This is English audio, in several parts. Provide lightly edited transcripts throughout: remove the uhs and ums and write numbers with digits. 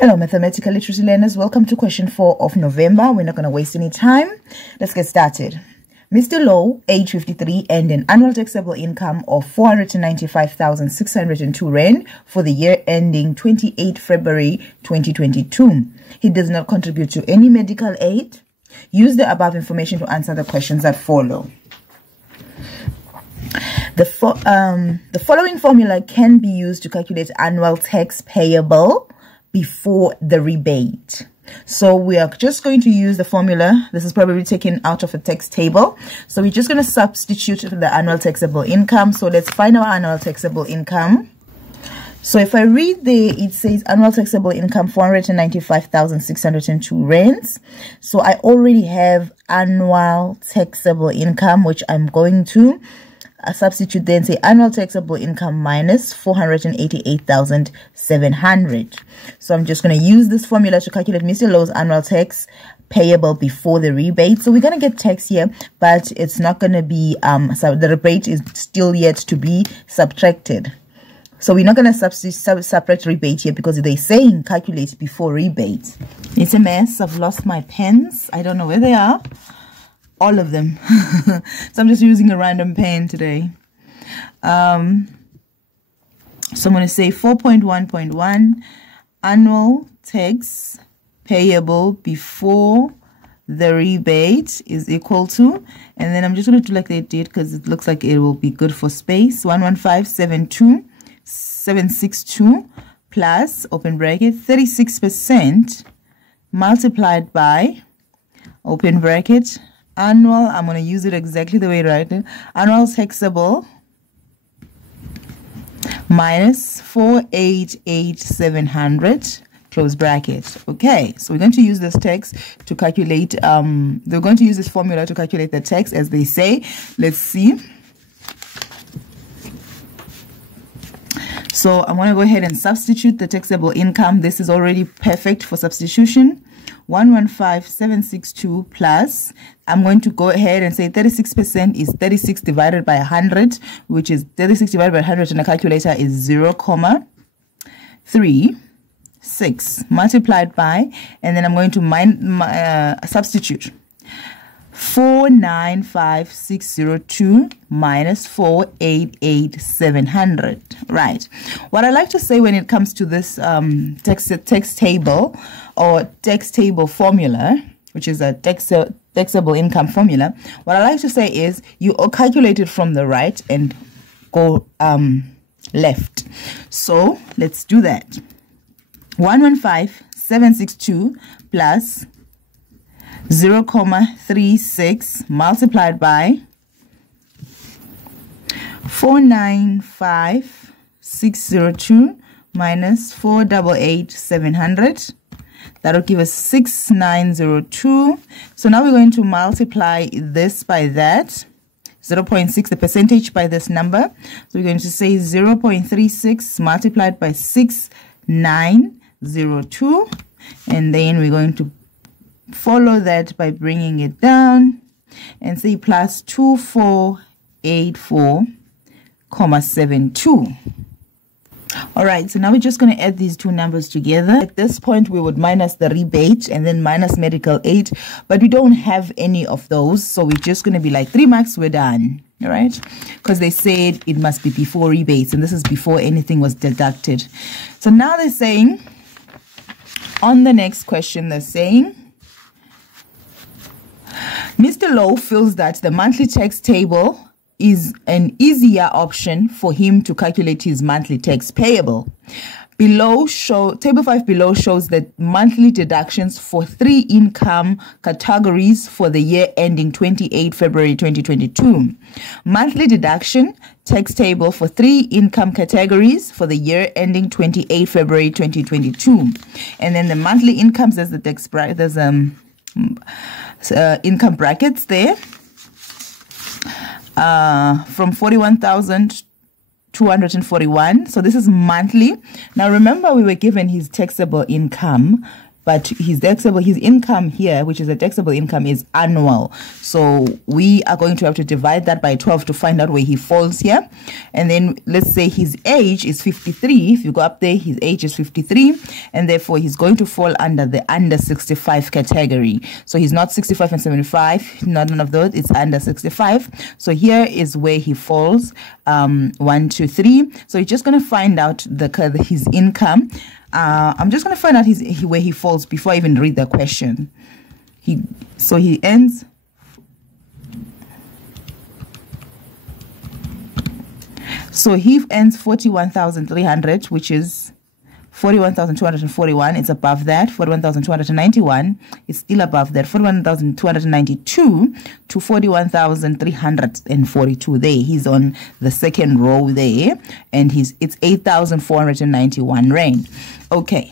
Hello mathematical literacy learners, welcome to question 4 of November. We're not going to waste any time. Let's get started. Mr. Low, age 53, earned an annual taxable income of 495,602 Rand for the year ending 28 February 2022. He does not contribute to any medical aid. Use the above information to answer the questions that follow. The following formula can be used to calculate annual tax payable before the rebate. So we are just going to use the formula. This is probably taken out of a tax table. So we're just going to substitute the annual taxable income. So let's find our annual taxable income. So if I read there, it says annual taxable income 495,602 rands. So I already have annual taxable income, which I'm going to substitute then say annual taxable income minus 488,700. So I'm just going to use this formula to calculate Mr. Low's annual tax payable before the rebate. So we're going to get tax here, but it's not going to be so the rebate is still yet to be subtracted. So we're not going to subtract rebate here because they're saying calculate before rebate. It's a mess. I've lost my pens. I don't know where they are. All of them. So I'm just using a random pen today. So I'm going to say 4.1.1 annual tax payable before the rebate is equal to, and then I'm just going to do like they did because it looks like it will be good for space, 115,762 plus open bracket 36% multiplied by open bracket annual. I'm going to use it exactly the way I write it. Annual taxable minus 488,700 close bracket. Okay, so we're going to use this tax to calculate they're going to use this formula to calculate the tax as they say. Let's see. So I'm going to go ahead and substitute the taxable income. This is already perfect for substitution. 115,762 plus, I'm going to go ahead and say 36% is 36 divided by 100, which is 36 divided by 100 in a calculator is 0.36 multiplied by, and then I'm going to substitute 495,602 minus 488,700. Right. What I like to say when it comes to this tax table or tax table formula, which is a taxable income formula, what I like to say is you calculate it from the right and go left. So let's do that. 115,762 plus 0.36 multiplied by 495,602 minus 488,700. That will give us 6,902. So now we're going to multiply this by that. 0.6, the percentage by this number. So we're going to say 0.36 multiplied by 6,902. And then we're going to follow that by bringing it down and say plus 2484,72. All right, so now we're just going to add these two numbers together. At this point, we would minus the rebate and then minus medical aid, but we don't have any of those, so we're just going to be like 3 marks, we're done. All right, because they said it must be before rebates, and this is before anything was deducted. So now they're saying, on the next question, they're saying, Mr. Low feels that the monthly tax table is an easier option for him to calculate his monthly tax payable. Table 5 below shows that monthly deductions for 3 income categories for the year ending 28 February 2022. Monthly deduction tax table for 3 income categories for the year ending 28 February 2022. And then the monthly incomes, there's the tax bracket, there's income brackets there. From 41,241. So this is monthly. Now remember, we were given his taxable income, but his income here, which is a taxable income, is annual. So we are going to have to divide that by 12 to find out where he falls here. And then let's say his age is 53. If you go up there, his age is 53, and therefore he's going to fall under the under 65 category. So he's not 65 and 75, not none of those, it's under 65. So here is where he falls. 1, 2, 3. So you're just going to find out his income. I'm just going to find out where he falls before I even read the question. So he ends. So he ends 41,300, which is 41,241. It's above that. 41,291. It's still above that. 41,292 to 41,342. There, he's on the second row there, and it's 8,491 rand. Okay.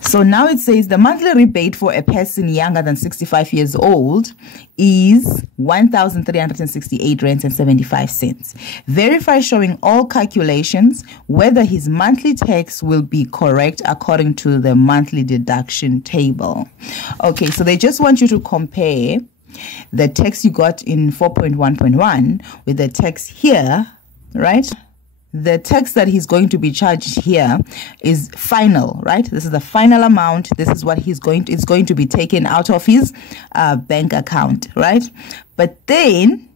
So now it says the monthly rebate for a person younger than 65 years old is 1,368 rands and 75 cents. Verify showing all calculations whether his monthly tax will be correct according to the monthly deduction table. Okay, so they just want you to compare the tax you got in 4.1.1 with the tax here, right? The tax that he's going to be charged here is final, right? This is the final amount. This is what it's going to be taken out of his bank account, right? But then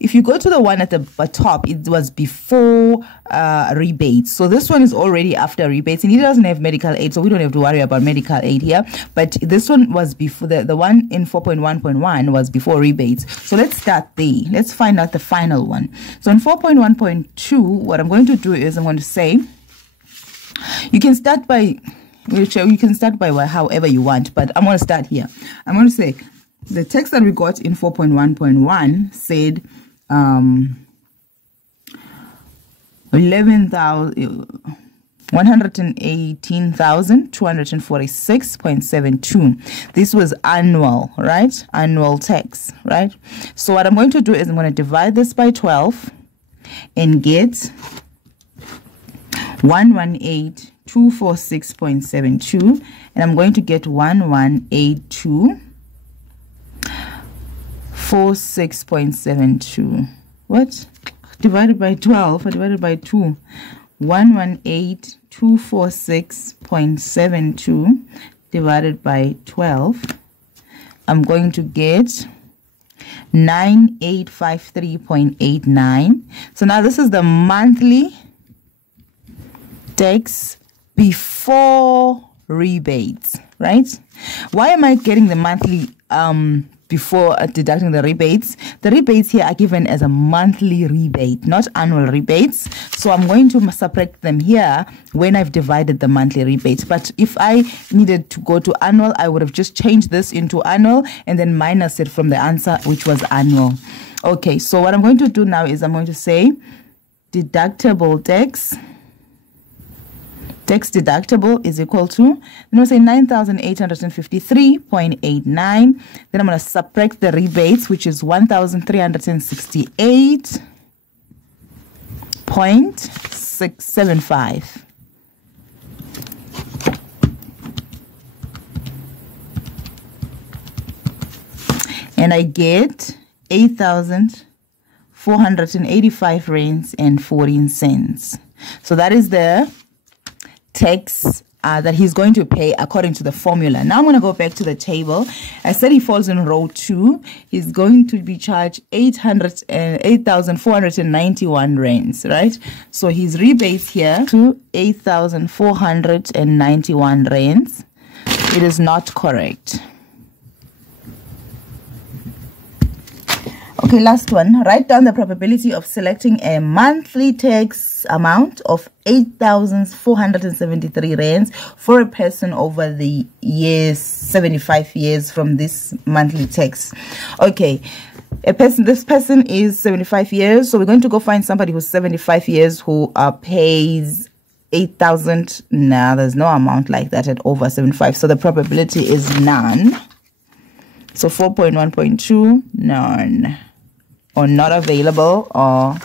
if you go to the one at the top, it was before rebates. So this one is already after rebates, and he doesn't have medical aid, so we don't have to worry about medical aid here. But this one was before, the one in 4.1.1 was before rebates. So let's start there. Let's find out the final one. So in 4.1.2, what I'm going to do is I'm going to say, you can start by however you want, but I'm going to start here. I'm going to say the text that we got in 4.1.1 said 118,246.72. This was annual, right? Annual tax, right? So what I'm going to do is I'm going to divide this by 12 and get 118,246.72, and I'm going to get 118,246.72. What? Divided by 12 or divided by 2. 118,246.72 divided by 12. I'm going to get 9853.89. So now this is the monthly tax before rebates, right? Why am I getting the monthly before deducting the rebates? The rebates here are given as a monthly rebate, not annual rebates. So I'm going to subtract them here when I've divided the monthly rebates. But if I needed to go to annual, I would have just changed this into annual and then minus it from the answer, which was annual. Okay, so what I'm going to do now is I'm going to say deductible tax deductible is equal to, then we'll say 9,853.89. Then I'm going to subtract the rebates, which is 1,368.675. And I get 8,485 rands and 14 cents. So that is the tax that he's going to pay according to the formula. Now I'm going to go back to the table. I said he falls in row 2. He's going to be charged 8,491 rands, right? So his rebates here to 8,491 rands. It is not correct. Okay, last one. Write down the probability of selecting a monthly tax amount of 8,473 rands for a person over the years 75 years from this monthly tax. Okay, this person is 75 years, so we're going to go find somebody who's 75 years who pays 8,000. Nah, there's no amount like that at over 75, so the probability is none. So 4.1.2, none, or not available, or